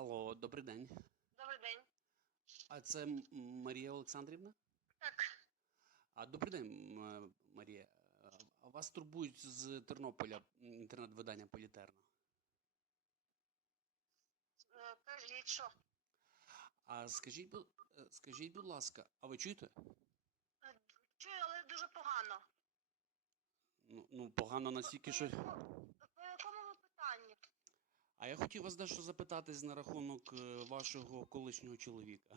Алло, добрий день. Добрий день. А це Марія Олександрівна? Так, А добрий день, Марія. А вас турбують з Тернополя інтернет-видання Політерна. е, кажіть, що? А скажіть, е, скажіть, будь ласка, а ви чуєте? Е, Чую, але дуже погано. Ну, ну погано настільки, що. А я хотів вас дещо запитатись на рахунок е, вашого колишнього чоловіка.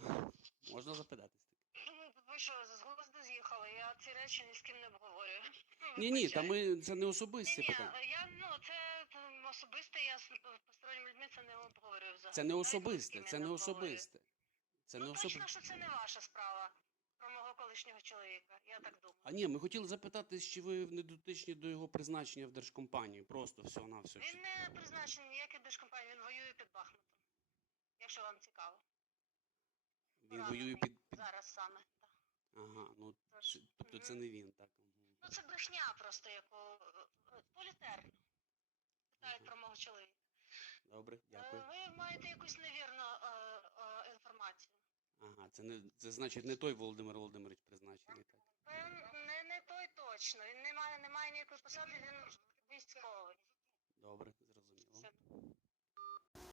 Можна запитатись? Ну, Ви що, з глузду з'їхали? Я ці речі ні з ким не обговорюю. Ні, ні, та ми це не особисті Ні, ні, питання. я, ну, це особисте, я з посторонніми людьми це не обговорюю взагалі. Це не особисте, це не особисте. Це не Ну, точно, що це не ваша справа колишнього чоловіка, я так думаю. А ні, ми хотіли запитати, чи ви не дотичні до його призначення в держкомпанію. Просто всього на все. Він не призначений ніякий держкомпанії, він воює під Бахмутом. Якщо вам цікаво. Він воює під. Зараз саме. Так. Ага, ну Тож, це, тобто це не він, так. Ну це брехня просто, яку е, політерно. Питають Мгм. про мого чоловіка. Добре, Е, дякую. Ви маєте якусь невірну е, це не це значить не той Володимир Володимирович призначений, так.